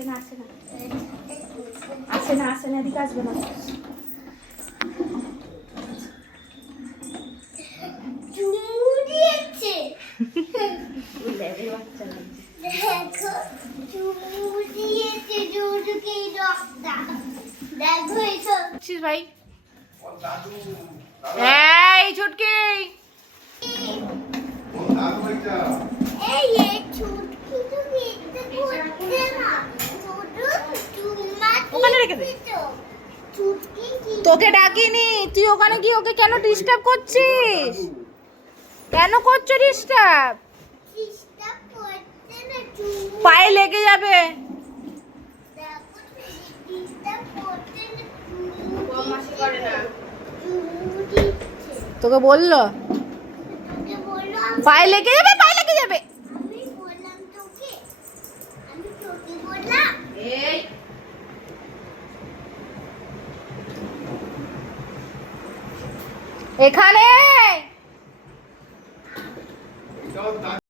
আসে না আসে না আসে না আসে না, এদিকে আসবে না। ভাই এই ছুটকি ওখানে রেখে দে। তোকে ডাকিনি, তুই ওখানে গিয়ে ওকে কেন ডিস্টার্ব করছিস? কেন করছো ডিস্টার্ব? পায়ে লেগে যাবে। তোকে বললো পায়ে লেগে যাবে, পায়ে লেগে যাবে। এখানে